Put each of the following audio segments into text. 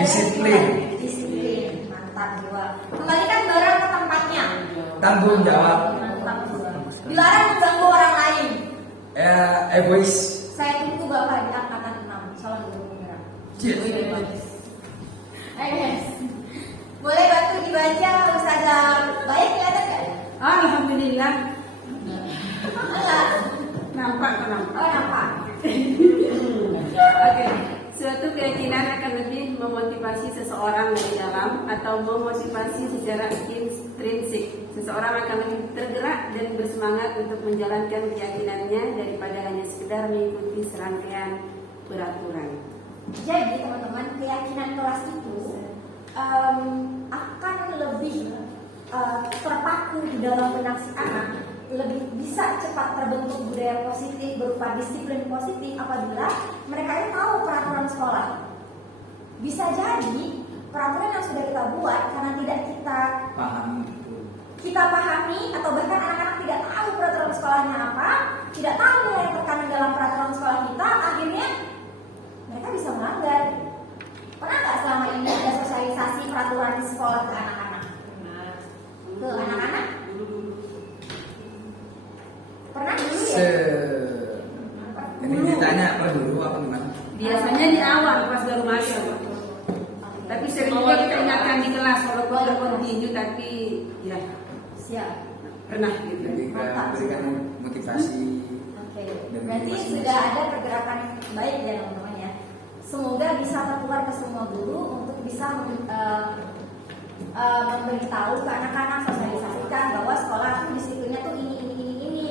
Disiplin. Disiplin, mantap jiwa. Kembalikan barang ke tempatnya. Tanggung jawab. Mantap jiwa. Dilarang mengganggu orang lain. Egois. Saya tunggu Bapak di angkatan 6. Salam guru penggerak. Yes. Boleh bantu dibaca Ustazah? Baik kelihatan nggak? Alhamdulillah. Enggak. Nampak. Oh nampak. Oke. Suatu keyakinan akan lebih memotivasi seseorang dari dalam atau memotivasi secara intrinsik. Seseorang akan lebih tergerak dan bersemangat untuk menjalankan keyakinannya daripada hanya sekedar mengikuti serangkaian peraturan. Jadi teman-teman, keyakinan kelas itu akan lebih terpaku di dalam benak si anak, lebih bisa cepat terbentuk budaya positif berupa disiplin positif apabila mereka itu tahu peraturan sekolah. Bisa jadi peraturan yang sudah kita buat karena tidak kita pahami atau bahkan anak-anak tidak tahu peraturan sekolahnya apa, tidak tahu nilai tekanan dalam peraturan sekolah kita, akhirnya mereka bisa melanggar. Pernah nggak selama ini ada sosialisasi peraturan di sekolah ke anak-anak? Ke anak-anak? Pernah dulu ya? Ini ditanya apa dulu apa gimana? Biasanya di awal pas baru masuk. Tapi sering juga kita ingatkan di kelas walaupun terkontinu tapi ya Siap. pernah gitu. Jadi berikan motivasi. Oke. Berarti sudah ada pergerakan baik ya teman-teman ya. Semoga bisa tertular ke semua guru untuk bisa memberitahu ke anak-anak, sosialisasikan bahwa sekolah itu disiplinnya tuh ini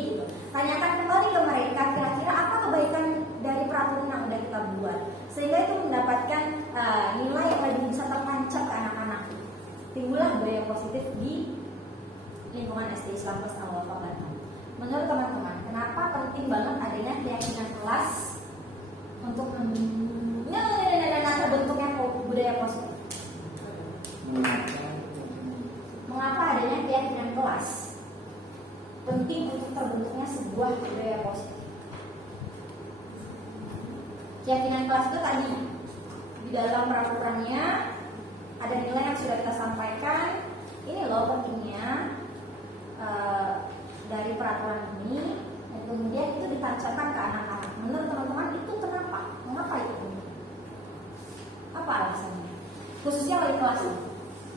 gitu. Tanyakan kembali ke mereka kira-kira apa kebaikan dari peraturan yang udah kita buat sehingga itu mendapatkan nilai yang lebih bisa terpancar ke anak-anak. Timbullah budaya positif di lingkungan SD Islam Plus Al-Wafa Batam. Menurut teman-teman, kenapa penting banget adanya keyakinan kelas untuk terbentuknya budaya positif? Mengapa adanya keyakinan kelas penting untuk terbentuknya sebuah budaya positif? Keyakinan kelas itu tadi di dalam peraturannya ada nilai yang sudah kita sampaikan. Ini loh pentingnya dari peraturan ini, dan kemudian itu ditancapkan ke anak-anak. Menurut teman-teman itu kenapa? Mengapa itu penting? Apa alasannya? Khususnya wali kelas.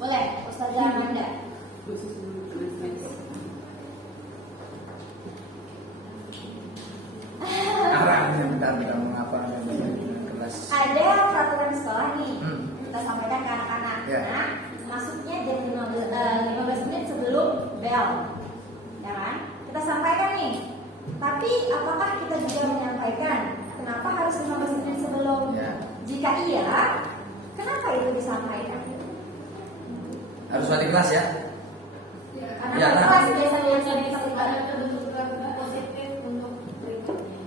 Boleh, Ustazah Amanda. Arahnya bentar mengapa kelas? Ada peraturan sekolah nih, kita sampaikan ke anak-anak. Ya. Nah, masuknya jam 15 menit sebelum bel, ya kan? Kita sampaikan nih. Tapi apakah kita juga menyampaikan kenapa harus 15 menit sebelum? Ya. Jika iya, kenapa itu disampaikan? Harus wali kelas ya? Karena Ya, wali nah. kelas biasanya yang terlibat. positif untuk berikutnya.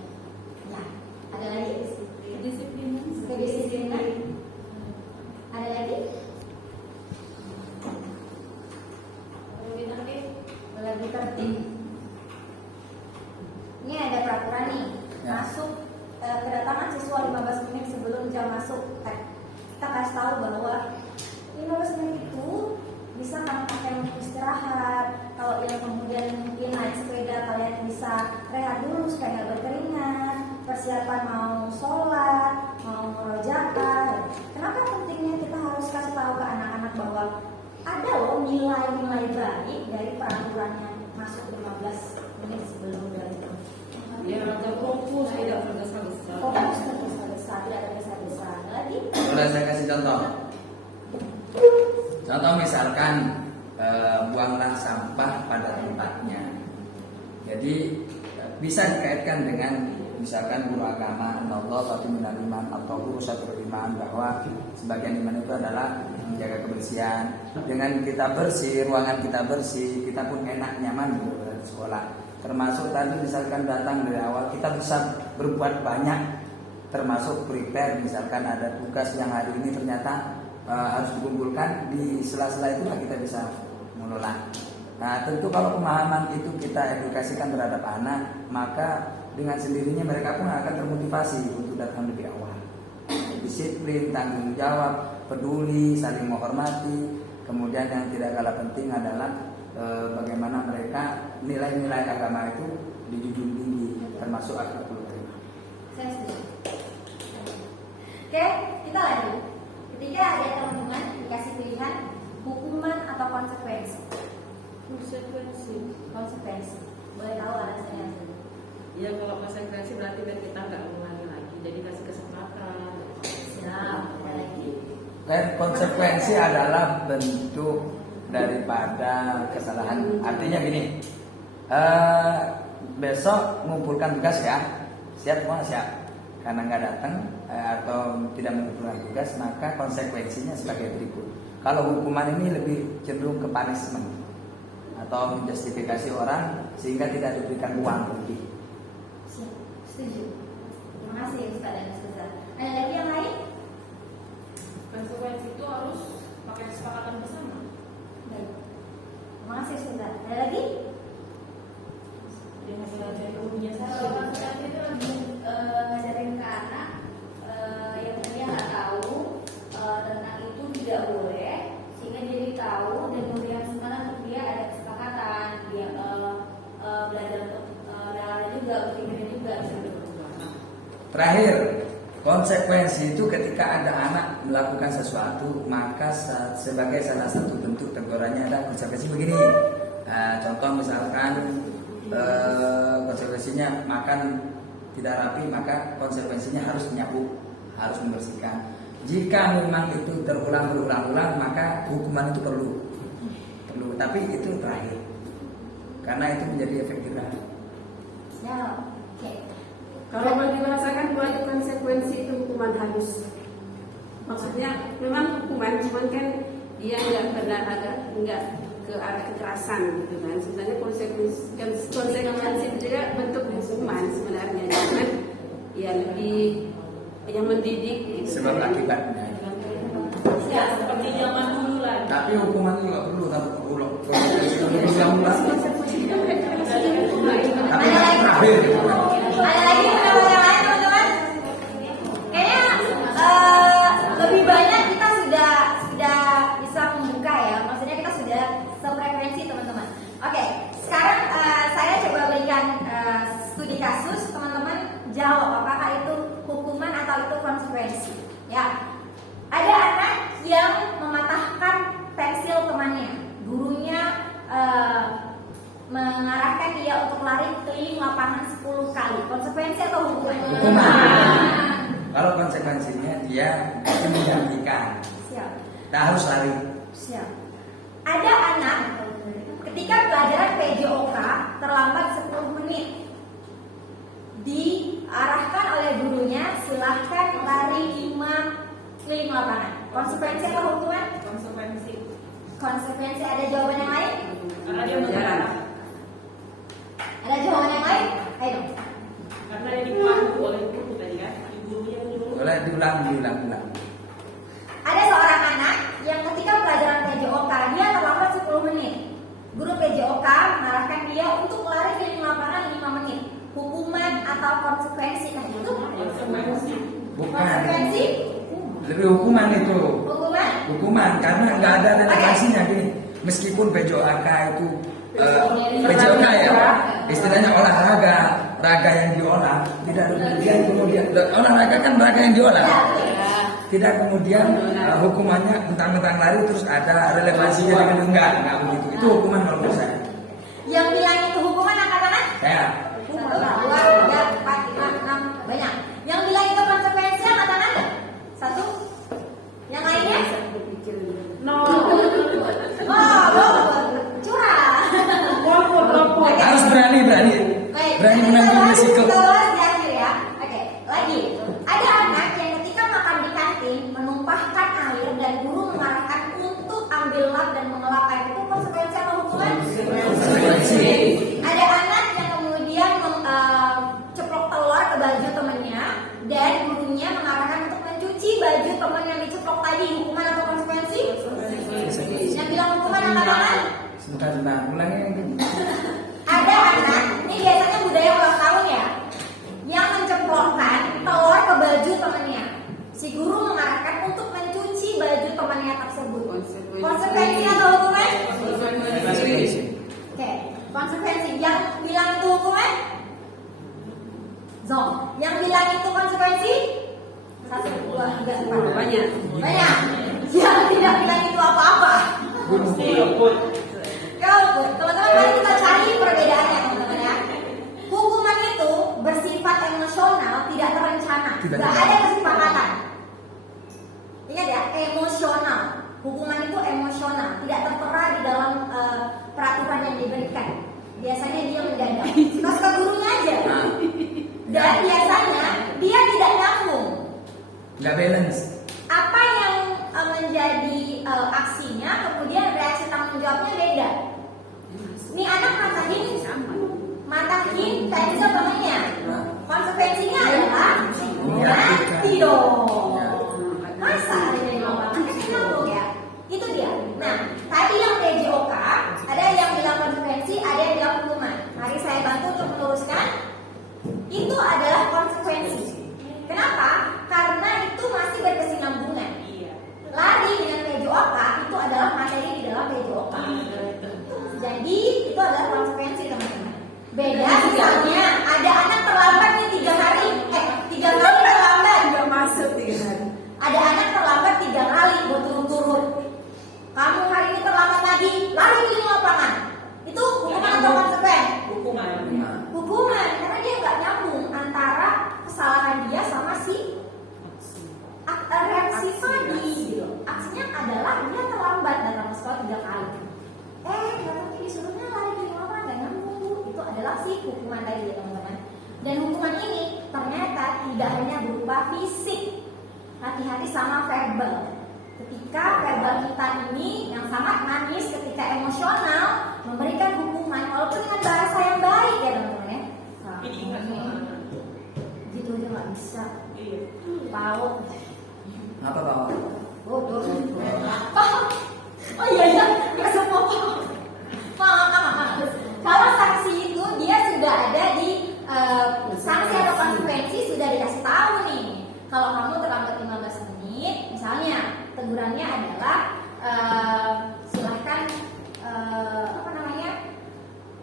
Ya, ada lagi? Disiplin. Kedisiplinan. Ada lagi? Lebih tertib. Ini ada peraturan nih. Ya. Masuk kedatangan siswa 15 menit sebelum jam masuk. Kita kasih tahu bahwa 15 menit itu bisa kamu pakai untuk istirahat. Kalau yang kemudian mungkin naik sepeda, kalian bisa rehat dulu supaya nggak berkeringat. Persiapan mau sholat, mau murojaah. Kenapa pentingnya kita harus kasih tahu ke anak-anak bahwa ada loh nilai-nilai baik dari peraturan yang masuk 15 menit sebelum belajar. Ya, fokus tidak tergesa-gesa. Fokus tergesa-gesa, tidak tergesa-gesa. Lagi? Boleh saya kasih contoh? Contoh misalkan buanglah sampah pada tempatnya. Jadi bisa dikaitkan dengan misalkan guru agama Allah tapi minaliman atau guru satu iman bahwa sebagian iman itu adalah menjaga kebersihan. Dengan kita bersih, ruangan kita bersih, kita pun enak nyaman di sekolah. Termasuk tadi misalkan datang dari awal kita bisa berbuat banyak, termasuk prepare misalkan ada tugas yang hari ini ternyata harus dikumpulkan di sela-sela itulah kita bisa mengelola. Nah tentu kalau pemahaman itu kita edukasikan terhadap anak, maka dengan sendirinya mereka pun akan termotivasi untuk datang lebih awal. Di disiplin, tanggung jawab, peduli, saling menghormati. Kemudian yang tidak kalah penting adalah bagaimana mereka nilai-nilai agama itu dijunjung tinggi, termasuk akhlakul karimah. Saya setuju. Oke, kita lanjut. Ketika ada teman-teman dikasih pilihan hukuman atau konsekuensi. Konsekuensi. Boleh tahu alasannya? Ya kalau konsekuensi berarti biar kita nggak mengulangi lagi, jadi kasih kesempatan. Siap. Ada lagi. Dan konsekuensi adalah bentuk daripada kesalahan. Artinya gini, besok mengumpulkan tugas ya, siap semua siap. Karena nggak datang atau tidak mengumpulkan tugas, maka konsekuensinya sebagai berikut. Kalau hukuman ini lebih cenderung ke punishment atau menjustifikasi orang sehingga tidak diberikan uang lebih. Siap. Setuju. Terima kasih Ustaz dan Ustazah. Ada lagi yang lain? Konsekuensi itu harus pakai kesepakatan bersama. Baik. Terima kasih Ustazah. Ada lagi? Dia hasil dari umumnya Kalau konsekuensi itu lebih ngajarin ke anak yang dia nggak tahu tentang itu tidak boleh, sehingga jadi tahu dan memberikan kesempatan untuk dia ada kesepakatan, dia belajar untuk dalam juga, berpikir juga. Terakhir, konsekuensi itu ketika ada anak melakukan sesuatu, maka sebagai salah satu bentuk tegurannya ada konsekuensi begini. Contoh misalkan konsekuensinya makan tidak rapi, maka konsekuensinya harus menyapu, harus membersihkan. Jika memang itu berulang-ulang, maka hukuman itu perlu. Tapi itu terakhir, karena itu menjadi efek jerah. Ya. Oke. Kalau mau dirasakan bahwa konsekuensi itu hukuman halus. Maksudnya memang hukuman, cuman kan dia nggak benar nggak ke arah kekerasan gitu kan. Sebenarnya konsekuensi itu juga bentuk hukuman sebenarnya, cuman ya lebih yang mendidik gitu. Sebab akibatnya. tidak seperti zaman dulu lagi. Tapi hukuman itu nggak perlu kalau ulang-ulang. Tapi terakhir. Ada lagi yang lain teman-teman? Kayaknya lebih banyak kita sudah bisa membuka ya. Maksudnya kita sudah sefrekuensi teman-teman. Oke, sekarang saya coba berikan studi kasus, teman-teman jawab apakah itu hukuman atau itu konsekuensi. Ya, ada anak yang mematahkan pensil temannya, gurunya mengarahkan dia untuk lari keliling lapangan 10 kali. Konsekuensi atau hukuman? Hukuman. Kalau konsekuensinya dia menghentikan, Siap. tak harus lari. Siap. Ada anak ketika pelajaran PJOK terlambat 10 menit, diarahkan oleh gurunya silahkan lari 5 keliling lapangan. Konsekuensi atau hukuman? Konsekuensi. Konsekuensi. Ada jawaban yang lain? Karena dia mengarah. Ada jawaban yang lain? Ayo. Karena dia dipandu oleh guru tadi kan, gurunya menyuruh. Boleh diulang. Ada seorang anak yang ketika pelajaran PJOK dia terlambat 10 menit. Guru PJOK mengarahkan dia untuk lari keliling lapangan 5 menit. Hukuman atau konsekuensi? Nah itu Konsekuensi. Bukan. konsekuensi. Lebih hukuman itu. Hukuman. Hukuman karena nggak ada relevansinya gini. Meskipun PJOK itu PJOK ya, istilahnya olahraga, raga yang diolah, tidak kemudian olahraga kan raga yang diolah. Tidak kemudian hukumannya mentang-mentang lari terus ada relevansinya dengan enggak begitu. Itu hukuman kalau menurut saya. Yang bilang itu hukuman angkat-angkat? Saya 1, 2, 3, 4, 5, 6 banyak. Yang bilang itu konsekuensi angkat-angkat? 1. Yang lainnya? No. Curang. harus berani Baik. menanggung risiko. Kita bahas di akhir ya. Oke, lagi. Ada anak yang ketika makan di kantin menumpahkan air dan guru mengarahkan untuk ambil lap dan mengelap air. Itu konsekuensi atau hukuman? Konsekuensi. Ada anak yang kemudian ceplok telur ke baju temannya dan gurunya mengarahkan untuk mencuci baju teman yang diceplok tadi. Hukuman atau konsekuensi? Yang bilang hukuman apa-apaan? Sebentar, ulangnya yang gini. Ada anak, ini biasanya budaya ulang tahun ya, yang menceplokkan telur ke baju temannya. Si guru mengarahkan untuk mencuci baju temannya tersebut. Konsekuensi. Konsekuensi atau hukuman? Konsekuensi. Oke, konsekuensi. Yang bilang itu hukuman? Zong. Yang bilang itu konsekuensi? 1, 2, 3, 4. Banyak. Banyak. Yang tidak bilang itu apa-apa. Kalau teman-teman mari kita cari perbedaannya teman-teman ya. Hukuman itu bersifat emosional, tidak terencana, Tidak nggak terencana. ada kesepakatan. Ingat ya, emosional. Hukuman itu emosional, tidak tertera di dalam peraturan yang diberikan. Biasanya dia mendadak. Suka gurunya aja. Nah, Dan biasanya dia tidak nyambung. nggak balance. Apa yang menjadi aksinya, kemudian reaksi tanggung jawabnya beda. Ini anak matahin kayak gitu bangunnya. Konsekuensinya adalah mati dong. Masa ada yang ngomong kan nyambung ya? Itu dia. Nah, tadi yang PJOK ada yang bilang konsekuensi, ada yang bilang hukuman. Mari saya bantu untuk meluruskan. Itu adalah konsekuensi. Kenapa? Karena itu masih berkesinambungan. Lari dengan PJOK itu adalah materi di dalam PJOK. Jadi itu adalah konsekuensi teman-teman. Beda misalnya ada anak terlambat nih 3 hari, 3 kali terlambat. Nggak masuk 3 hari. Ada anak terlambat 3 kali berturut-turut. Kamu hari ini terlambat lagi, lari di lapangan. Itu hukuman atau konsekuen? Hukuman, karena dia nggak nyambung antara kesalahan dia sama si reaksi tadi gitu. Aksinya adalah dia terlambat datang ke sekolah 3 kali. Tapi disuruhnya lari di lapangan nggak nyambung. Itu adalah si hukuman tadi teman-teman. Dan hukuman ini ternyata tidak hanya berupa fisik. Hati-hati sama verbal. Ketika verbal kita ini yang sangat manis, ketika emosional memberikan hukuman walaupun dengan bahasa yang baik ya teman-teman ya. Gitu aja nggak bisa. Tahu. Apa Pak? Bodoh. Oh iya ya, nggak semua. Maaf. Kalau sanksi itu dia sudah ada di sanksi atau konsekuensi sudah dikasih tahu nih. Kalau kamu terlambat 15 menit, misalnya tegurannya adalah silahkan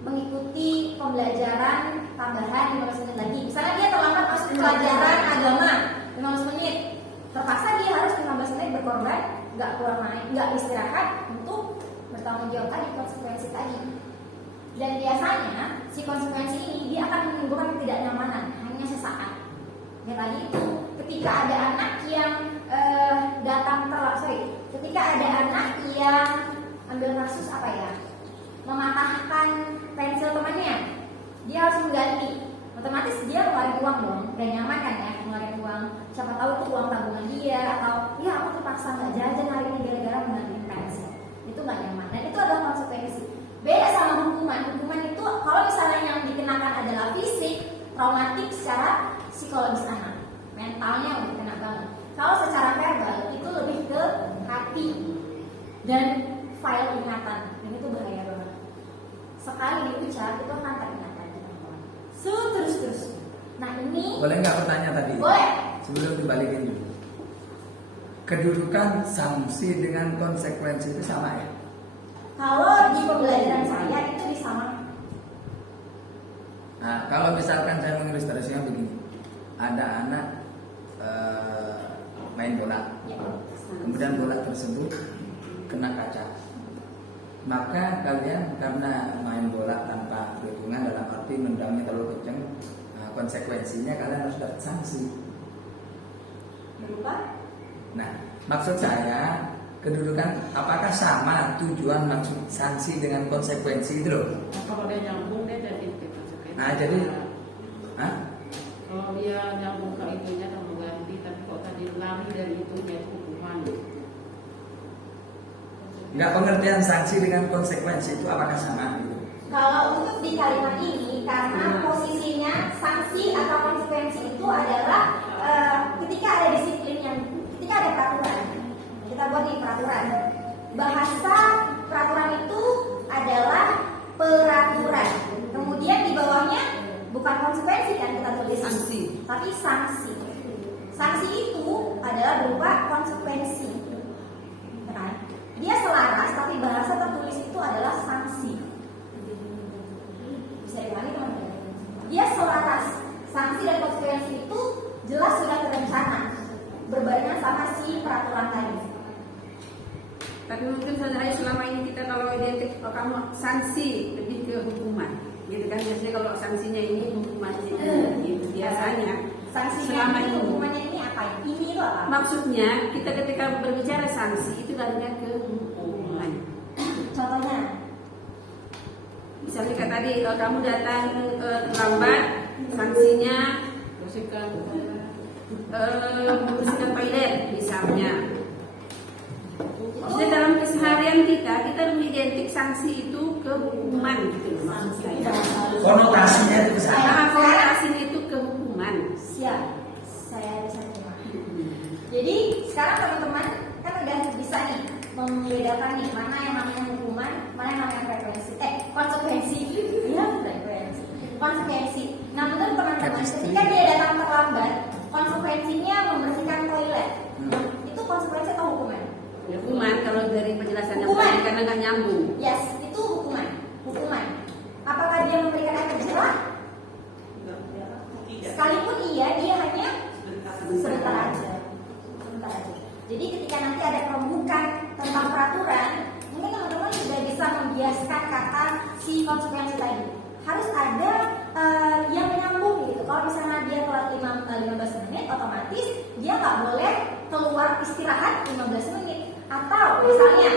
mengikuti pembelajaran tambahan 15 menit lagi. Misalnya dia terlambat masuk pelajaran agama 15 menit, terpaksa dia harus 15 menit berkorban, nggak keluar main, nggak istirahat untuk bertanggung jawab tadi konsekuensi tadi. Dan biasanya si konsekuensi ini dia akan menimbulkan ketidaknyamanan hanya sesaat. Ya tadi itu ketika ada anak yang ketika ada anak yang ambil kasus apa ya, mematahkan pensil temannya, dia harus mengganti. Otomatis dia ngeluarin uang dong, gak nyaman kan ya ngeluarin uang. Siapa tahu itu uang tabungan dia atau ya aku terpaksa nggak jajan hari ini gara-gara mengganti pensil. Itu nggak nyaman dan itu adalah konsekuensi. Beda sama hukuman. Hukuman itu kalau misalnya yang dikenakan adalah fisik, traumatik secara psikologis anak, mentalnya udah kena banget. Kalau secara verbal itu lebih ke hati dan file ingatan, dan itu bahaya banget. Sekali diucap itu akan teringat teman-teman. Terus. Nah ini Boleh nggak pertanyaan tadi? boleh. Sebelum dibalikin dulu. Kedudukan sanksi dengan konsekuensi itu sama ya? Kalau di pembelajaran saya itu disamakan. Nah, kalau misalkan saya mengilustrasinya begini, ada anak main bola, Ya. kemudian bola tersebut kena kaca, maka kalian karena main bola tanpa perhitungan dalam arti nendangnya terlalu kencang, konsekuensinya kalian harus dapat sanksi. Berupa Nah, maksud saya kedudukan apakah sama tujuan maksud sanksi dengan konsekuensi itu loh? Kalau dia nyambung dia jadi konsekuensi. Nah, jadi, kalau dia nyambung ke itunya kan mengganti, tapi kok tadi lari dari itunya hukuman. Nggak, pengertian sanksi dengan konsekuensi itu apakah sama? kalau untuk di kalimat ini karena posisinya sanksi atau konsekuensi itu adalah ketika ada disiplin yang ketika ada peraturan, kita buat di peraturan. Bahasa peraturan itu adalah peraturan. Kemudian di bawahnya bukan konsekuensi kan kita tulis Sanksi. tapi sanksi. Sanksi itu adalah berupa konsekuensi. Kan? Dia selaras, tapi bahasa tertulis itu adalah sanksi. Bisa dipahami teman-teman? Dia selaras, sanksi dan konsekuensi itu jelas sudah terencana berbarengan sama si peraturan tadi. Tapi mungkin saudara selama ini kita kalau identik kamu sanksi lebih ke hukuman, gitu kan? Biasanya kalau sanksinya ini hukuman gitu biasanya. Sanksinya Selama ini, ini. hukumannya ini apa? Ini itu apa? Maksudnya kita ketika berbicara sanksi itu larinya ke hukuman. Contohnya, Misalnya kayak tadi kalau kamu datang terlambat, sanksinya Bersihkan membersihkan toilet misalnya. Maksudnya dalam keseharian kita mengidentik sanksi itu ke hukuman gitu loh, maksud saya. Konotasinya itu ke sana. Karena konotasinya itu ke hukuman. siap, saya bisa terima. Jadi sekarang teman-teman kan udah bisa nih membedakan nih mana yang namanya hukuman, mana yang namanya konsekuensi. Iya, frekuensi. Konsekuensi. Nah, menurut teman-teman, ketika dia datang terlambat, konsekuensinya membersihkan toilet. Itu konsekuensi atau hukuman? Hukuman kalau dari penjelasannya Hukuman. karena nggak nyambung. Yes, itu hukuman. Hukuman. Apakah dia memberikan efek jerah? Sekalipun iya, dia hanya sebentar aja. Sebentar aja. Jadi ketika nanti ada perembukan tentang peraturan, mungkin teman-teman sudah bisa membiaskan kata si konsekuensi tadi. Harus ada yang menyambung gitu. Kalau misalnya dia telat 15 menit, otomatis dia nggak boleh keluar istirahat 15 menit. Atau misalnya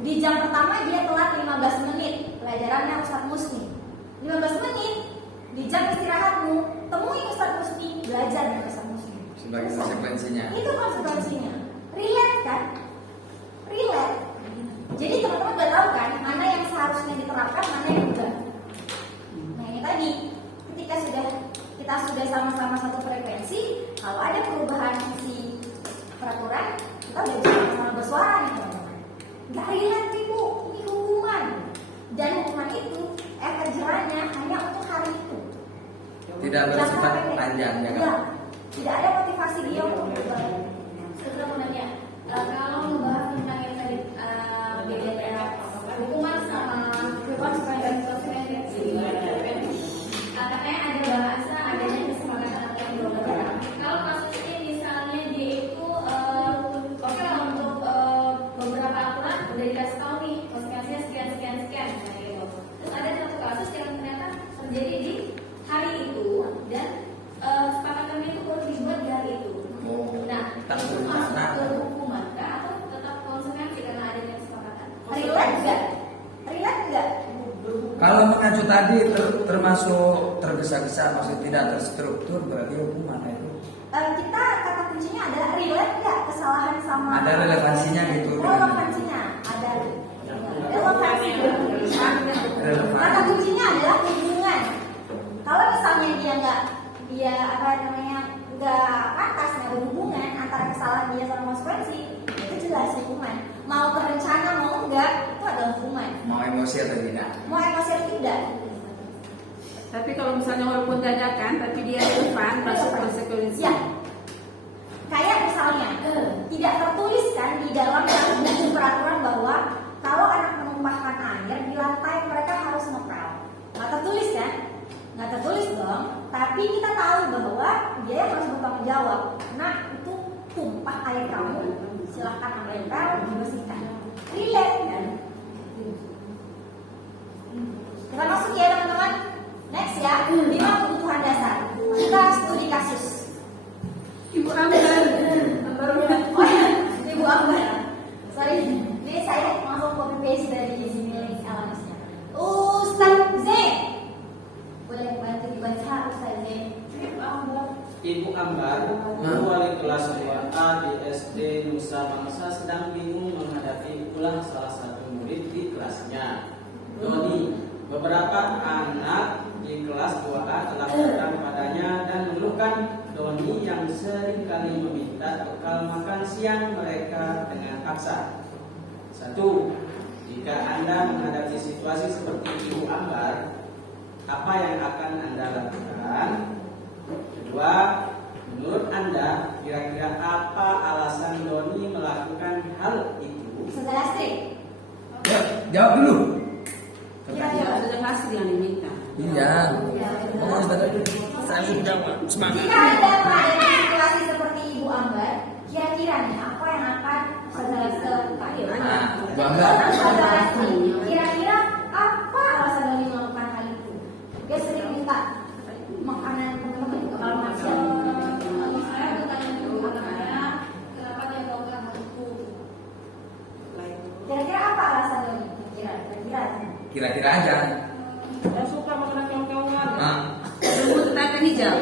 di jam pertama dia telat 15 menit pelajarannya Ustadz Musni. 15 menit di jam istirahatmu, temui Ustadz Musni, belajar dengan Ustadz Musni. Sebagai konsekuensinya. Itu konsekuensinya. Relate kan? Relate. Jadi teman-teman udah tahu kan mana yang seharusnya diterapkan, mana yang enggak. Nah ini tadi, ketika kita sudah sama-sama satu frekuensi, kalau ada perubahan si peraturan, kita udah sama-sama bersuara nih teman-teman. Gak relate nih Bu, ini hukuman. Dan hukuman itu efek jerahnya hanya untuk hari itu. Tidak bersifat panjang ya kan? Ya, tidak ada motivasi dia untuk berubah. Setelah mau nanya, kalau membahas tentang yang tadi beda hukuman sama konsekuensi, katanya ada bahasa adanya kesepakatan antara dua negara. Kalau kasusnya misalnya dia itu oke lah untuk beberapa aturan udah dikasih tahu nih konsekuensinya sekian nah, gitu. Terus ada satu kasus yang ternyata terjadi di hari itu dan kesepakatannya itu baru dibuat di hari itu. Nah, itu masuk ke hukuman kah atau tetap konsekuensi karena adanya kesepakatan? Relate nggak? Relate nggak? Kalau mengacu tadi termasuk tergesa-gesa, maksudnya tidak terstruktur, berarti hukuman itu. Kita kata kuncinya adalah relate nggak kesalahan sama Ada relevansinya gitu. relevansinya ada relevansi. Kata kuncinya adalah hubungan. Kalau misalnya dia nggak pantas, nggak berhubungan antara kesalahan dia sama konsekuensi, itu jelas hukuman. Mau terencana mau enggak, itu adalah hukuman. Mau emosi atau tidak? Mau emosi atau tidak, Tapi kalau misalnya walaupun dadakan, tapi dia relevan masuk konsekuensi. ya. Kayak misalnya tidak tertulis kan di dalam buku peraturan bahwa kalau anak menumpahkan air di lantai mereka harus ngepel. Nggak tertulis kan? Nggak tertulis dong. Tapi kita tahu bahwa dia harus bertanggung jawab. Nah itu tumpah air kamu, silahkan ambil pel dibersihkan. Relate kan? Kita masuk ya teman-teman. Next ya, 5 kebutuhan dasar. Kita studi kasus. Ibu Ambar, Oh ya, Ibu Ambar. Sorry, ini saya langsung copy paste dari sini link LMS-nya. Ustaz Z, boleh bantu dibaca Ustaz Z? Ibu Ambar, guru wali kelas 2A di SD Nusa Bangsa sedang bingung menghadapi ulah salah satu murid di kelasnya. Doni, beberapa anak di kelas 2A telah datang padanya dan mengeluhkan Doni yang sering kali meminta bekal makan siang mereka dengan paksa. 1. Jika Anda menghadapi situasi seperti Ibu Ambar, apa yang akan Anda lakukan? Kedua, menurut Anda kira-kira apa alasan Doni melakukan hal itu? Saudara Astrid, Jawab dulu. kira-kira Sudah pasti yang diminta. Iya. Oh, saya sudah semangat. jika Anda menghadapi situasi seperti Ibu Ambar, kira-kira nih apa yang akan saudara lakukan? Nah, Bu Ambar. Saudara Astrid, kira-kira apa alasan Doni melakukan hal itu? Dia sering minta makanan teman-teman kalau masih Saya bertanya dulu katanya kenapa dia melakukan hal itu? kira-kira apa alasan Doni? Kira-kira. Kira-kira aja. Saya suka makanan kawan-kawan. Nah. Tunggu tetangga hijau.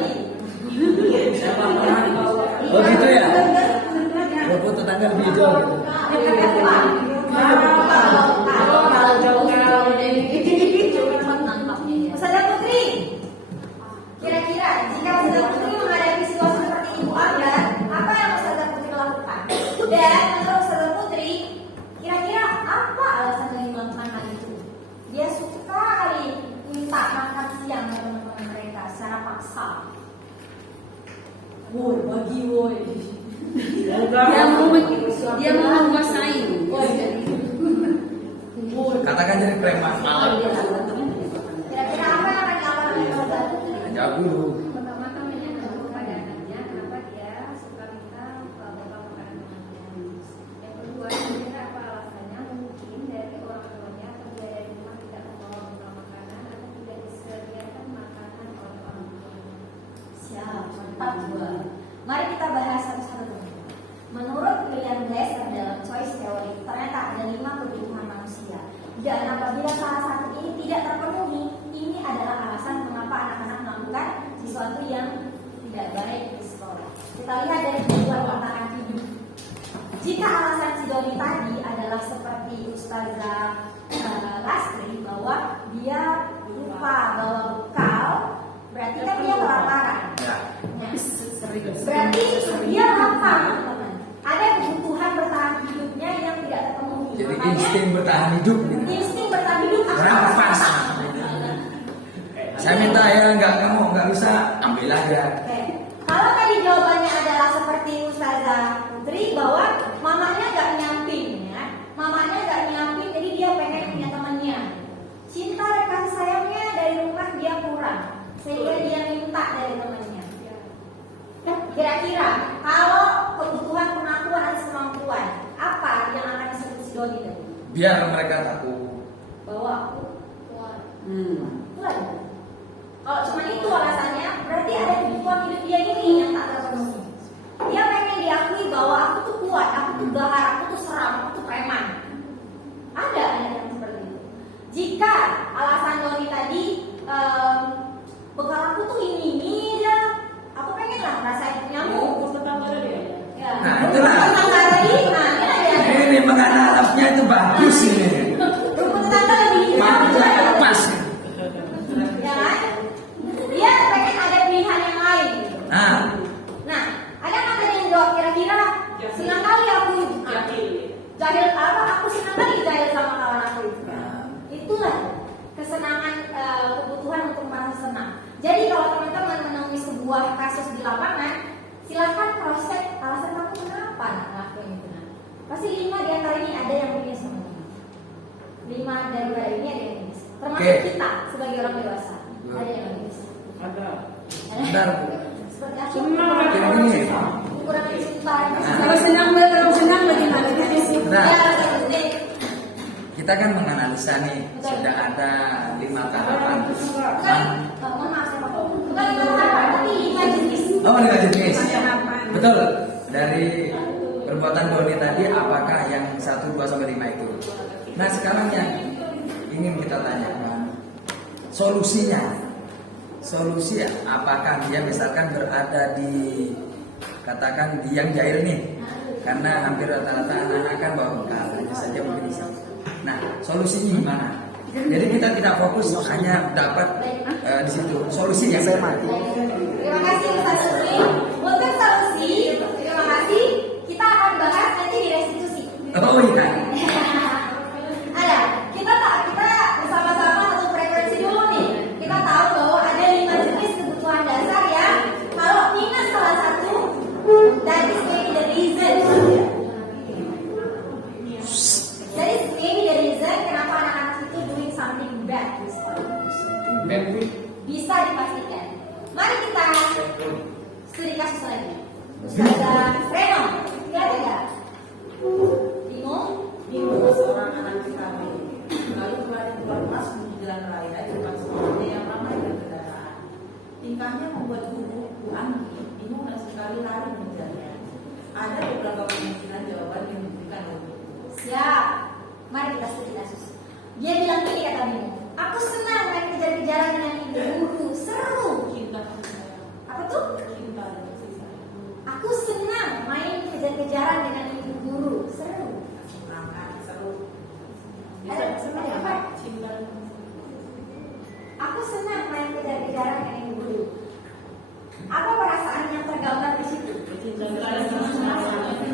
Oh gitu ya. Rumput tetangga lebih hijau. Saudara Putri, kira-kira jika Saudara Putri menghadapi situasi seperti Ibu Ambar, apa yang Saudara Putri lakukan? Dan menurut Saudara Putri, kira-kira apa alasan dari melakukan hal itu? Dia suka kali minta makan siang dengan teman-teman mereka secara paksa. Woi, bagi woi. Dia mau menguasai. Katakan jadi preman malam. Kira-kira apa yang akan dilakukan oleh Saudara Putri? Jawab dulu. Pertama-tama menanyakan kepada anaknya kenapa dia suka minta bapak makanan temannya. Yang kedua, kira apa alasannya? Mungkin dari orang tuanya atau dia dari rumah tidak membawa bekal makanan atau tidak disediakan makanan oleh orang tuanya. Siap, mantap dua. Mari kita bahas satu-satu. Menurut William Glasser dalam Choice Theory, ternyata ada 5 kebutuhan manusia. Dan apabila salah satu ini tidak terpenuhi, ini adalah alasan mengapa anak-anak melakukan sesuatu yang tidak baik di sekolah. Kita lihat dari kebutuhan bertahan hidup. Jika alasan si Doni tadi adalah seperti Ustazah Lastri bahwa dia lupa bawa bekal, berarti kan dia kelaparan. Ya. Berarti dia lapar, teman-teman. Ada kebutuhan bertahan hidupnya yang tidak terpenuhi. Jadi Makanya insting bertahan hidup. Gitu. insting bertahan hidup akan Orang pas. terpaksa. Saya minta ya kamu nggak bisa ambil aja. Oke. Kalau tadi jawabannya adalah seperti Ustazah Putri bahwa mamanya nggak nyamping, ya, mamanya nggak nyamping, jadi dia pengen punya temannya. Cinta dan kasih sayangnya dari rumah dia kurang, sehingga dia minta dari temannya. Kira-kira kalau kebutuhan pengakuan atas kemampuan, apa yang akan disebut si Doni tadi? Biar mereka takut. Bahwa aku kuat. Hmm. Kuat. Kalau cuma itu alasannya, berarti ada kebutuhan hidup dia ini yang tak terpenuhi. Dia pengen diakui bahwa aku tuh kuat, aku tuh gahar, aku tuh seram, aku tuh preman. Ada yang seperti itu. Jika alasan Doni tadi bekal aku tuh ini aja, aku pengen lah rasain nyamuk. Ya. Nah, itulah. Tetangga tadi, nah ini ada. Ini menganalapnya itu bagus ini. Rumput tetangga lebih hijau. Pas. Ya kan? Dia pengen ada pilihan yang lain. Nah, Ada nggak tadi yang jawab kira-kira senang kali aku jahil apa? Aku senang kali jahil sama kawan aku itu. Itulah kesenangan, kebutuhan untuk merasa senang. Jadi kalau teman-teman menemui sebuah kasus di lapangan, silahkan proses alasan kamu kenapa ngelakuin itu. Pasti 5 di antara ini ada yang begini sama teman. 5 daripada ini ada yang begini. Termasuk Oke. kita sebagai orang dewasa ada yang begini. bentar. Seperti aku. Kayak gini. Kurang cinta. Kalau senang terlalu senang bagaimana? Nah, Ya, kita kan menganalisa nih sudah ada 5 tahapan. bukan, mohon maaf saya potong. Bukan 5 tahapan, tapi 5 jenis. Oh, 5 jenis. Tahapan. Betul. Dari perbuatan Doni tadi, apakah yang 1, 2 sampai 5 itu? Nah, sekarang yang ingin kita tanyakan solusinya. Solusi apakah dia misalkan berada di katakan di yang jahil nih? Karena hampir rata-rata anak-anak kan bawa bekal hanya saja mungkin di sini. Nah, solusinya gimana? Jadi kita tidak fokus hanya dapat di situ. Solusi yang saya mati. Terima kasih Ustaz Suri. Untuk solusi, terima kasih. Kita akan bahas nanti di restitusi. Oh iya. Ada. Kita bersama-sama satu frekuensi dulu nih. Kita tahu bahwa ada 5 jenis kebutuhan dasar ya. Kalau minus salah satu beberapa kemungkinan jawaban yang diberikan oleh guru. Siap. Mari kita studi kasus. Dia bilang gini kata Bimo, aku senang main kejar-kejaran dengan ibu guru, seru. Cinta kasih sayang. Apa tuh? Cinta dan kasih sayang. Aku senang main kejar-kejaran dengan ibu guru, seru. Semangat, seru. Ada seperti apa? Cinta dan kasih sayang. Aku senang main kejar-kejaran dengan ibu guru. Apa perasaan yang tergambar di situ? Cinta dan kasih sayang.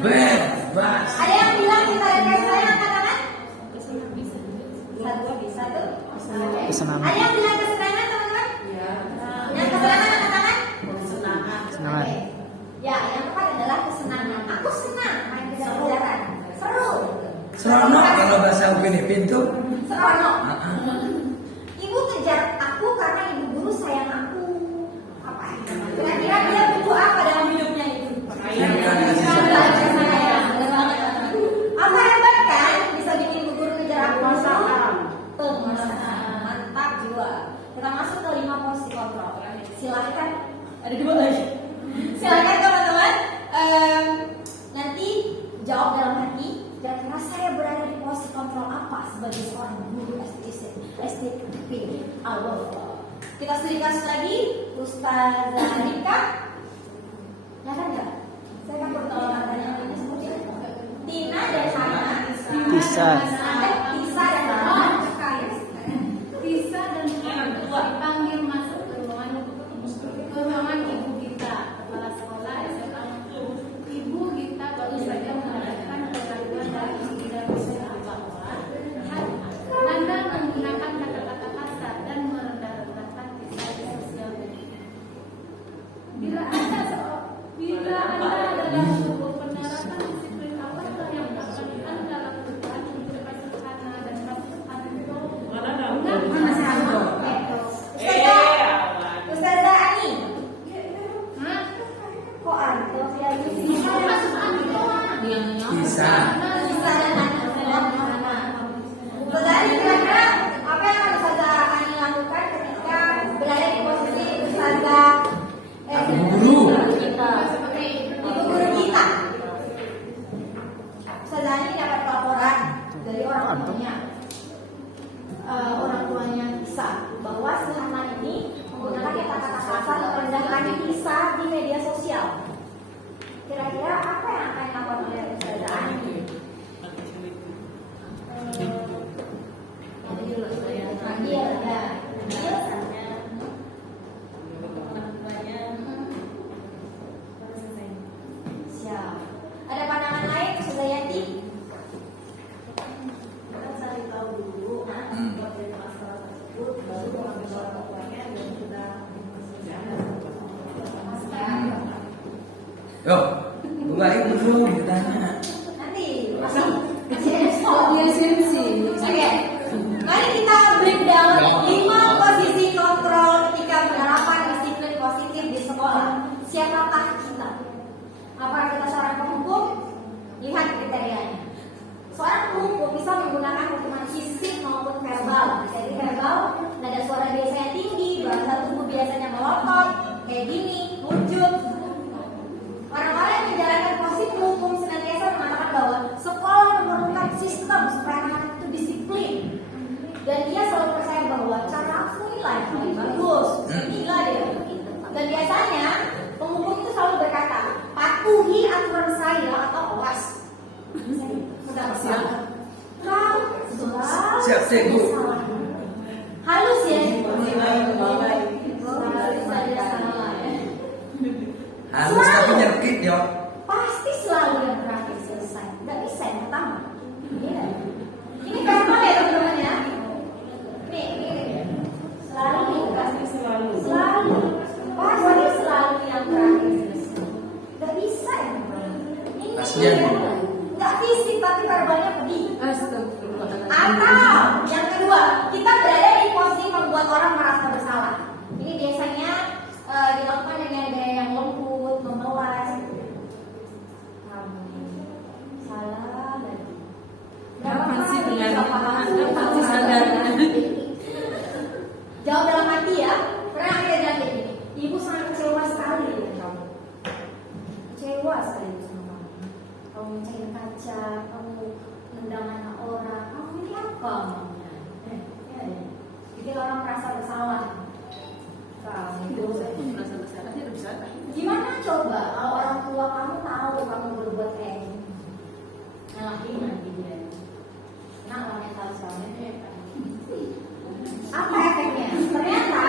Bebas. Ada yang bilang kita dan kasih sayang, angkat tangan? Kesenangan bisa. Satu, satu. Oke. Kesenangan. Ada yang bilang kesenangan, teman-teman? Ya. Yang kesenangan, angkat tangan? Kesenangan. Senangan. Oke. Ya, yang tepat adalah kesenangan. Aku senang main kejar-kejaran. Seru. Seronok kalau bahasa Upin Ipin tuh. Seronok. Ah. Ibu kejar aku karena ibu guru sayang aku. Apa? Kira-kira dia butuh apa dalam hidupnya itu? Yang kasih Sayang. sayang. Bener banget. Apa hebat kan? Bisa bikin ibu guru kejar aku. Penguasaan. Mantap jiwa. Kita masuk ke 5 posisi kontrol. Silakan. Ada 2 lagi. Silakan teman-teman. Nanti jawab dalam hati. Kira-kira saya berada di posisi kontrol apa sebagai seorang guru STP Allah. Kita studi kasus lagi. Ustazah Rika. Nyata nggak? Saya kan bertolak tanya ini seperti apa? Tina dan Hana. Tisa. Tisa dan Hana. Bisa dan orang tua dipanggil masuk ke ruangan ibu kita, kepala sekolah SMA. Ibu kita baru saja mengadakan pengaduan dari tidak bisa bahwa Anda menggunakan kata-kata kasar dan merendah-rendahkan kita di sosial media. Bila Anda adalah sebuah penerapan disiplin apakah yang akan Anda lakukan untuk kasus Hana dan kasus Anto? Mana sama? Ustazah Ani. Hah? Kok Anto tidak bisa? Kasus Anto. Bisa. Tisa dan Hana. Ustazah Ani, kira-kira apa yang akan Ustazah Ani lakukan ketika berada di posisi Ustazah Guru. kita, ibu guru kita? Ustazah Ani dapat laporan dari orang tuanya. Orang tuanya Tisa bahwa si Hana ini menggunakan kata-kata kasar merendahkan Tisa di media sosial. Kira-kira apa yang akan dilakukan oleh Ustazah Ani? Manggil ya. Siap. Ada pandangan lain, Ustazah Yanti? Kita cari tahu dulu dari masalah tersebut, baru mengambil orang tuanya dan kita Yo, buka itu dulu ditanya. Nanti masih ada sekolah. Dia sensi. Oke, mari kita breakdown 5 posisi kontrol ketika penerapan disiplin positif di sekolah. Siapakah kita? Apakah kita seorang penghukum? Lihat kriterianya. Seorang penghukum bisa menggunakan hukuman fisik maupun verbal. Jadi verbal, nada suara biasanya tinggi, bahasa tubuh biasanya melotot, kayak gini, wujud. Orang-orang yang menjalankan posisi penghukum senantiasa mengatakan bahwa sekolah memerlukan sistem supaya anak-anak itu disiplin. Dan dia selalu percaya bahwa cara aku nilai paling bagus, gila dia. Dan biasanya penghukum itu selalu berkata, patuhi aturan saya atau awas. Kau Siap, Bu. halus ya. Halus tapi nyerkit yo. Pasti selalu yang terakhir selesai. Nggak bisa yang pertama. Iya. Ini verbal ya teman-teman ya. Nih. Selalu pasti selalu. Pasti selalu yang terakhir selesai. Nggak bisa ya. Ini Kasian. nggak fisik tapi verbalnya pedih. Astagfirullah. Atau yang kedua, kita berada di posisi membuat orang merasa bersalah. Ini biasanya dilakukan dengan gaya yang lembut, memelas. Kamu salah lagi. Kapan sih kali dengar? bisa paham? Kapan sih sadar? Jawab dalam hati ya. Pernah kita bilang kayak gini, ibu sangat kecewa sekali dengan kamu. Kecewa sekali sama kamu. Kalau mecahin kaca, kamu nendang anak orang, kamu ini apa maunya? Ya. Bikin orang merasa bersalah. Kamu Tidak usah merasa bersalah, tidak bersalah. gimana coba kalau orang tua kamu tahu kamu berbuat kayak gini? Nyalahin nanti dia. Nah, mental soalnya apa efeknya? Ternyata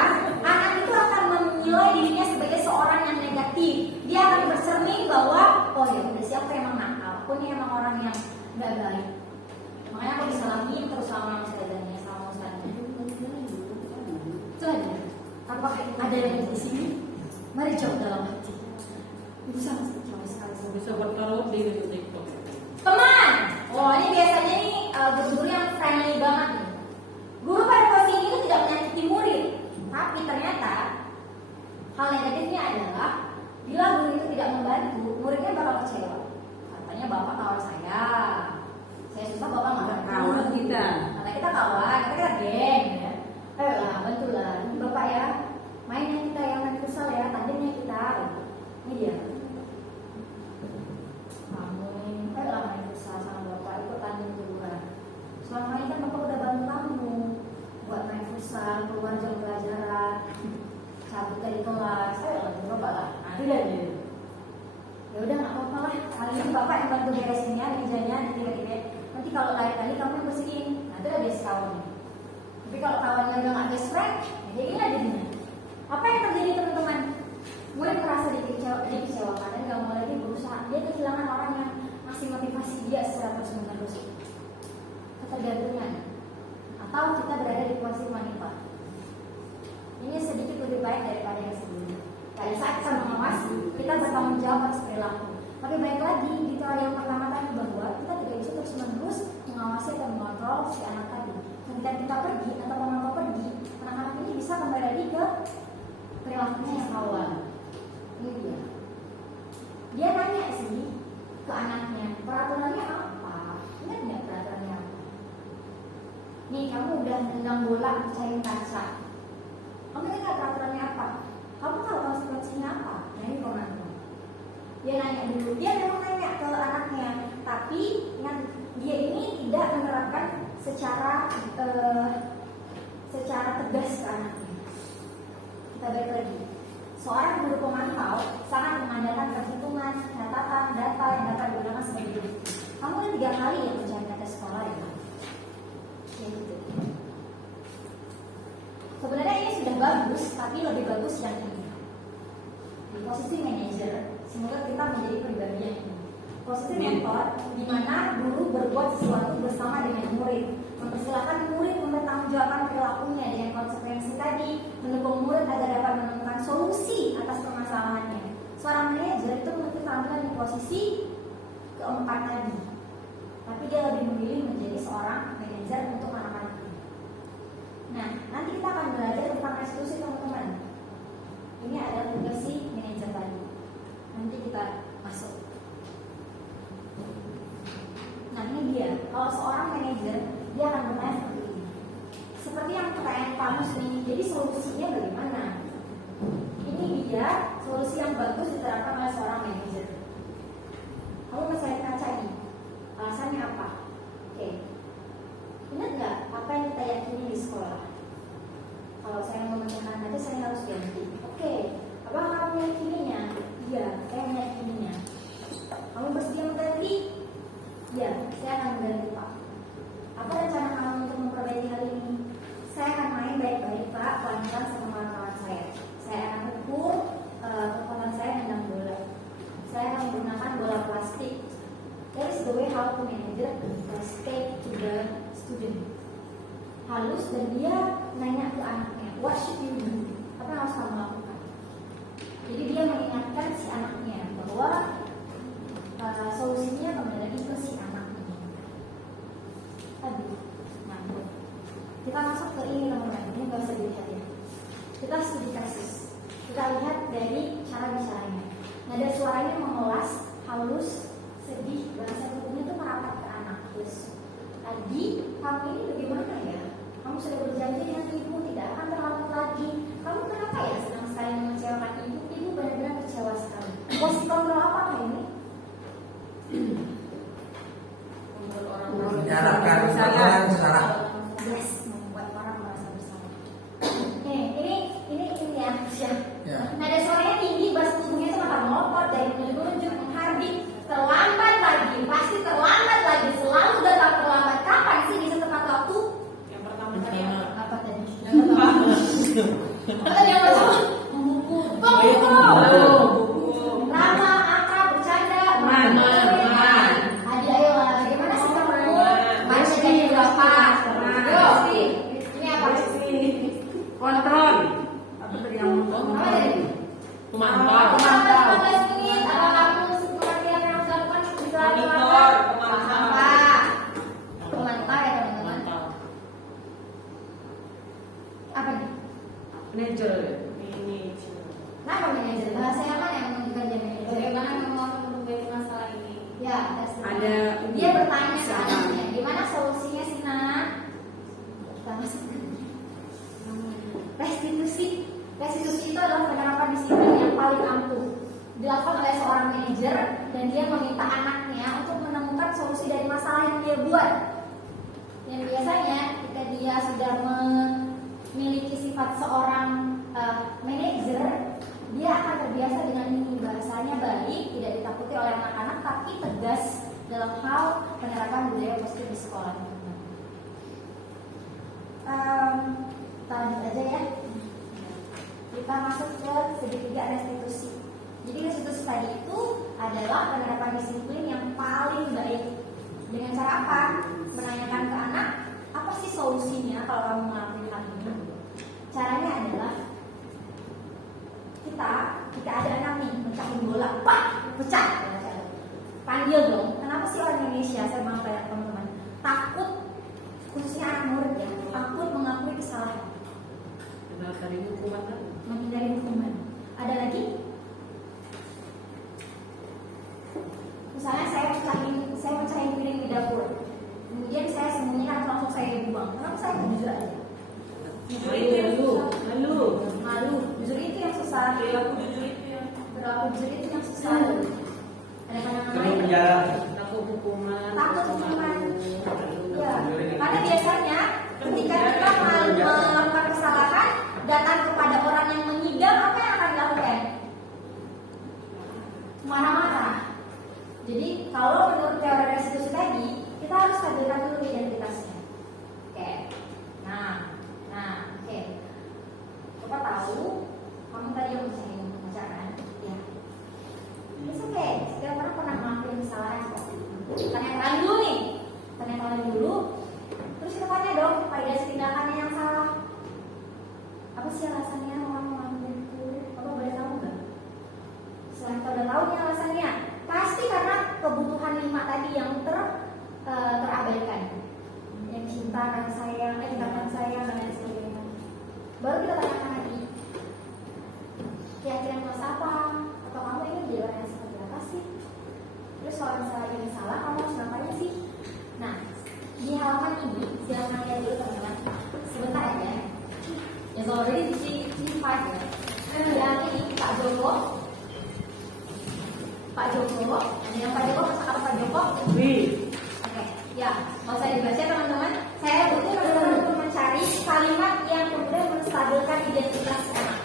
anak itu akan menilai dirinya sebagai seorang yang negatif. Dia akan bercermin bahwa oh ya udah siapa emang nakal, aku ini emang orang yang nggak baik. Makanya aku disalahin terus sama ustazahnya, sama ustaznya. Itu aja. Apakah ada yang di sini? Mari jawab dalam hati. Itu sangat sekali. Bisa bertaruh di TikTok. Teman, oh ini biasanya nih guru-guru yang friendly banget nih. Guru pada posisi itu tidak menyakiti murid, tapi ternyata hal negatifnya adalah bila guru itu tidak membantu, muridnya bakal kecewa. Katanya bapak kawan saya susah bapak nggak Kawan kita. Karena kita kawan, kita geng ya. Ayolah, bantulah bapak ya. Mainnya kita yang main futsal ya, tandemnya kita. Ini dia. Kamu ayolah main futsal sama bapak, ikut tandem liburan. Selama ini kan bapak udah bantu kamu buat main futsal, keluar jam pelajaran, cabut dari kelas. Ayolah, bapak lah. Tidak dia. Ya udah nggak apa-apa lah. Kali ini bapak yang bantu beresin ya mejanya, nanti kalau lain kali kamu yang bersihin. Nanti udah biasa kawan. Tapi kalau kawannya udah nggak best friend, ya gini lah jadinya. Apa yang terjadi teman-teman? Murid merasa dikecewakan dan nggak mau lagi berusaha. Dia kehilangan orang yang masih motivasi dia secara terus-menerus. Ketergantungan. Atau kita berada di posisi wanita. Ini sedikit lebih baik daripada yang sebelumnya. Pada saat kita mengawasi, kita bertanggung jawab atas perilaku. Tapi baik lagi di teori yang pertama tadi bahwa kita tidak bisa terus-menerus mengawasi atau mengontrol si anak tadi. Ketika kita pergi atau pemantau pergi, anak-anak ini bisa kembali lagi ke perilakunya yang awal. Ini dia. Dia nanya sih ke anaknya, peraturannya apa? Ingat nggak peraturannya apa? Nih kamu udah nendang bola, pecahin kaca. Kamu ingat peraturannya apa? Kamu tahu konsekuensinya apa? Nah ini komando. Dia nanya dulu, dia memang nanya ke anaknya, tapi ingat dia ini tidak menerapkan secara tegas ke anaknya. Kita balik lagi. Seorang guru pemantau sangat mengandalkan perhitungan, catatan, data yang dapat digunakan sebagai bukti. Kamu kan 3 kali ya pecahin kaca sekolah ya? Ya gitu. Sebenarnya ini sudah bagus, tapi lebih bagus yang ini. Di posisi manajer, semoga kita menjadi pribadi yang ini. Posisi mentor, di mana guru berbuat sesuatu bersama dengan murid, mempersilahkan murid mempertanggungjawabkan perilakunya dengan konsekuensi tadi, mendukung murid agar dapat menemukan solusi atas permasalahannya. Seorang manajer itu memiliki keterampilan di posisi keempat tadi, tapi dia lebih memilih menjadi seorang manajer untuk anak-anak. Nah, nanti kita akan belajar tentang restitusi teman-teman. Ini adalah tugas si manajer tadi. Nanti kita masuk. Nah ini dia, kalau seorang manajer dia akan bertanya seperti ini. Seperti yang pertanyaan kamu sendiri, jadi solusinya bagaimana? Ini dia solusi yang bagus diterapkan oleh seorang manajer. Kamu mecahin kaca ini, alasannya apa? Oke. Ingat nggak apa yang kita yakini di sekolah? Kalau saya mau memecahkan kaca saya harus ganti. Oke. Apakah kamu meyakininya? Iya, saya meyakininya. Kamu bersedia mengganti? Ya, saya akan mengganti Pak. Apa rencana kamu untuk memperbaiki hal ini? Saya akan main baik-baik Pak, pelan-pelan sama kawan-kawan saya. Saya akan ukur kekuatan saya tentang bola. Saya akan menggunakan bola plastik. That is the way how to manage mistake to the student. Halus dan dia nanya ke anaknya, what should you do? Apa yang harus kamu lakukan? Jadi dia mengingatkan si anaknya bahwa solusinya kembali lagi ke si anaknya. Aduh, nyambung. Kita masuk ke ini teman-teman, ini gak usah dilihat ya. Kita studi kasus. Kita lihat dari cara bicaranya. Nada suaranya mengelas, halus, sedih, bahasa tubuhnya itu merapat ke anak. Terus, tadi kamu ini bagaimana ya? Kamu sudah berjanji dengan ibu tidak akan terlambat lagi. Kamu kenapa ya senang sekali mengecewakan ibu? Ibu benar-benar kecewa sekali. Posisi kontrol apa ini? manajer. Kenapa manajer? Bahasanya mana yang menunjukkan dia manajer? Bagaimana memang memperbaiki masalah ini? Ya, Ada dia bertanya ke anaknya, gimana solusinya sih nak? Kita masuk ke restitusi. Restitusi itu adalah penerapan disiplin yang paling ampuh dilakukan oleh seorang manajer, dan dia meminta anaknya untuk menemukan solusi dari masalah yang dia buat. Dan biasanya ketika dia sudah memiliki sifat seorang manajer, dia akan terbiasa dengan ini. Bahasanya baik, tidak ditakuti oleh anak-anak, tapi tegas dalam hal penerapan budaya positif di sekolah. Kita lanjut aja ya. Kita masuk ke segitiga restitusi. Jadi restitusi tadi itu adalah penerapan disiplin yang paling baik. Dengan cara apa? Menanyakan ke anak, apa sih solusinya kalau kamu ngelakuin hal ini? Caranya adalah kita ada anak nih mencahin bola, pak, pecah. Panggil dong. Kenapa sih orang Indonesia, saya mau tanya teman-teman, takut, khususnya anak murid ya, takut mengakui kesalahan, Menghindari hukuman kan? menghindari hukuman. Ada lagi? Misalnya saya pecahin piring di dapur, kemudian saya sembunyikan atau langsung saya buang. Kenapa saya nggak jujur aja? Malu. Jujur itu yang susah. Berlaku jujur itu yang susah. Ada pandangan Perlu lain? penjara. Takut hukuman. Takut hukuman. Ya, karena biasanya ketika kita melakukan kesalahan, datang kepada orang yang mengidam, apa yang akan dilakukan? Marah-marah. Jadi kalau menurut teori restitusi tadi, kita harus stabilkan dulu identitasnya. Oke. Nah, oke. Coba tahu, kamu tadi yang baca kan? Ya. It's okay. Setiap orang pernah melakukan kesalahan seperti itu. Tanya dulu nih. Tanya dulu. Terus kita tanya dong, pada tindakannya yang salah. Apa sih alasannya orang melakukan itu? Apa boleh tahu nggak? Selain kita udah tahu nih alasannya, pasti karena kebutuhan 5 tadi yang terabaikan. Yang cinta, kasih sayang, dan lain sebagainya. Baru kita tanyakan lagi, kira-kira kelas apa? Atau kamu ingin jadi orang yang seperti apa sih? Terus kalau misalnya ini salah, kamu harus ngapain sih? Nah, di halaman ini, silakan lihat dulu teman-teman. Sebentar aja. Yang already di 5 ya. Yang ini Pak Joko. Ada yang Pak Joko, masak apa Pak Joko? Oke, ya, mau saya dibaca teman-teman. Saya butuh teman-teman untuk mencari kalimat yang kemudian menstabilkan identitas anak,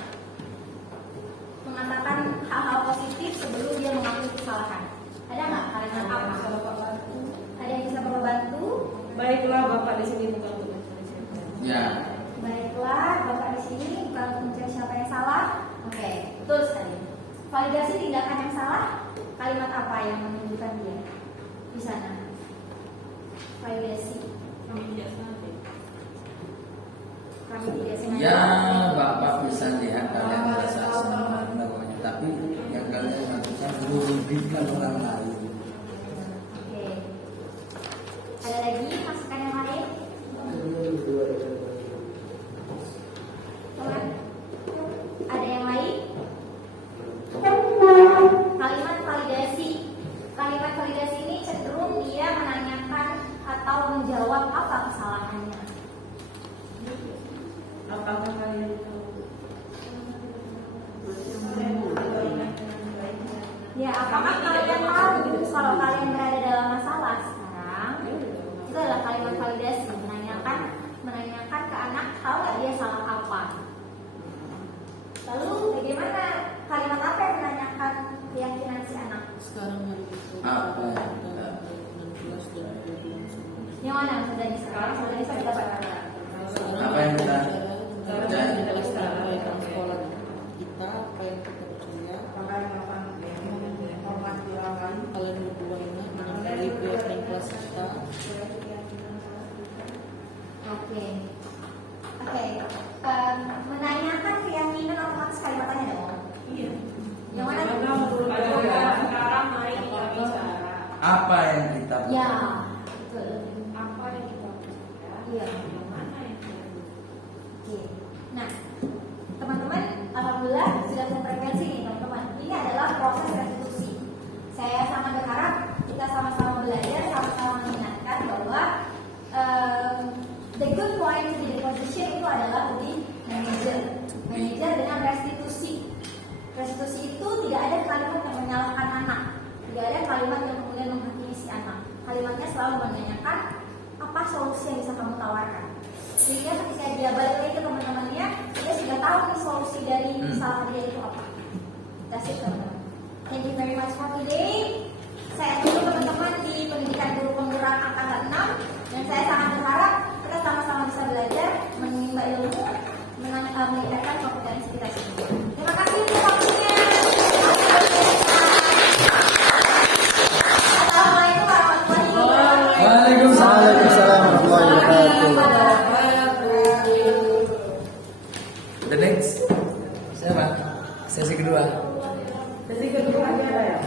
mengatakan hal-hal positif sebelum dia mengakui kesalahan. Ada nggak kalimat apa? Ada yang bisa Bapak bantu? Baiklah, Bapak di sini bukan untuk mencari siapa. Ya. Baiklah, Bapak di sini bukan untuk mencari siapa yang salah. Oke, betul sekali. Validasi tindakan yang salah. Kalimat apa yang menunjukkan dia di sana? Validasi. Kami tidak sengaja. Ya, Bapak bisa lihat kalian merasa semangat namanya, tapi yang kalian lakukan merugikan orang lain. Oke. Ada lagi masukan yang lain? Teman? Ada yang lain? Kalimat validasi. Kalimat validasi ini cenderung dia menanyakan atau menjawab apa kesalahannya. Apakah kalian tahu? Ya, apakah kalian tahu kalau kalian berada dalam masalah sekarang? Itu adalah kalimat validasi, menanyakan ke anak, tahu nggak dia salah apa. Lalu bagaimana kalimat apa yang menanyakan keyakinan si anak? Sekarang hari itu. Apa? 16 dan 29. Yang mana saudari sekarang? Saudari saya dapat kata. Apa yang kita Sekarang percaya? adalah sekarang sekolah kita, apa yang kita percaya. Kalian berdua ini mengenali keyakinan kelas kita. Oke. Menanyakan keyakinan otomatis kalimatnya dong. Iya. Yang mana? Sekarang mari kita bicara. Apa yang kita Ya, betul. Apa yang kita bicara? Iya. Yang mana yang kita Oke. Nah, teman-teman objek itu adalah lebih manajer. Manajer dengan restitusi. Restitusi itu tidak ada kalimat yang menyalahkan anak, tidak ada kalimat yang kemudian menghakimi si anak. Kalimatnya selalu menanyakan apa solusi yang bisa kamu tawarkan. Sehingga ketika dia balik lagi ke teman-temannya, dia sudah tahu nih solusi dari masalah dia itu apa. That's it, teman-teman. Thank you very much for today. Saya tunggu teman-teman di pendidikan guru penggerak angkatan 6, dan saya sangat berharap kita sama-sama bisa belajar menimba ilmu, meningkatkan kompetensi kita semua. Terima kasih untuk waktunya. Assalamualaikum warahmatullahi wabarakatuh. Waalaikumsalam warahmatullahi wabarakatuh. The next siapa? Sesi kedua. Sesi kedua ada ya?